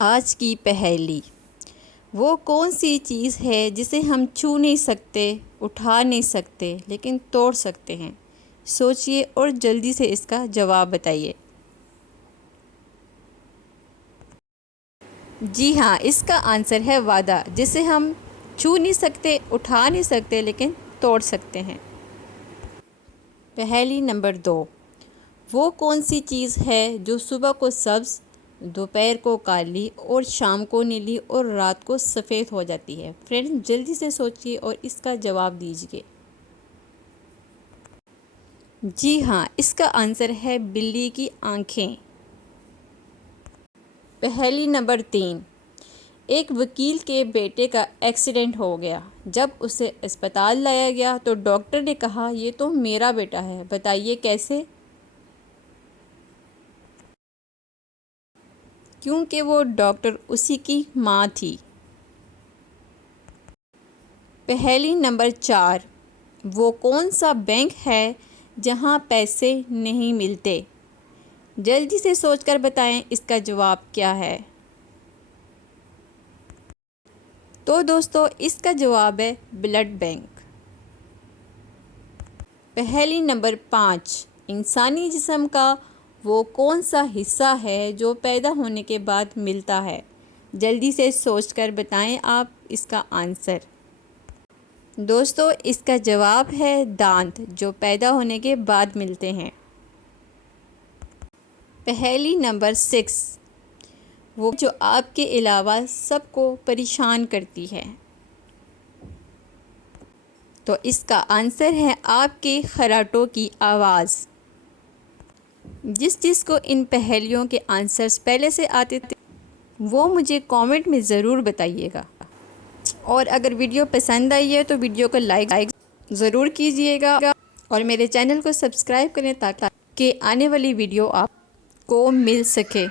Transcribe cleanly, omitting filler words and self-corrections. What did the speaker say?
आज की पहेली। वो कौन सी चीज़ है जिसे हम छू नहीं सकते, उठा नहीं सकते, लेकिन तोड़ सकते हैं? सोचिए और जल्दी से इसका जवाब बताइए। जी हाँ, इसका आंसर है वादा, जिसे हम छू नहीं सकते, उठा नहीं सकते, लेकिन तोड़ सकते हैं। पहेली नंबर 2। वो कौन सी चीज़ है जो सुबह को सब्ज़, दोपहर को काली और शाम को नीली और रात को सफ़ेद हो जाती है? फ्रेंड्स, जल्दी से सोचिए और इसका जवाब दीजिए। जी हाँ, इसका आंसर है बिल्ली की आँखें। पहेली नंबर 3। एक वकील के बेटे का एक्सीडेंट हो गया। जब उसे अस्पताल लाया गया तो डॉक्टर ने कहा, ये तो मेरा बेटा है, बताइए कैसे? क्योंकि वो डॉक्टर उसी की माँ थी। पहेली नंबर 4। वो कौन सा बैंक है जहाँ पैसे नहीं मिलते? जल्दी से सोचकर बताएं इसका जवाब क्या है। तो दोस्तों, इसका जवाब है ब्लड बैंक। पहेली नंबर 5। इंसानी जिस्म का वो कौन सा हिस्सा है जो पैदा होने के बाद मिलता है? जल्दी से सोचकर बताएं आप इसका आंसर। दोस्तों, इसका जवाब है दांत, जो पैदा होने के बाद मिलते हैं। पहेली नंबर 6। वो जो आपके अलावा सबको परेशान करती है? तो इसका आंसर है आपके खर्राटों की आवाज़। जिस को इन पहेलियों के आंसर्स पहले से आते थे, वो मुझे कमेंट में ज़रूर बताइएगा। और अगर वीडियो पसंद आई है तो वीडियो को लाइक ज़रूर कीजिएगा और मेरे चैनल को सब्सक्राइब करें ताकि आने वाली वीडियो आपको मिल सके।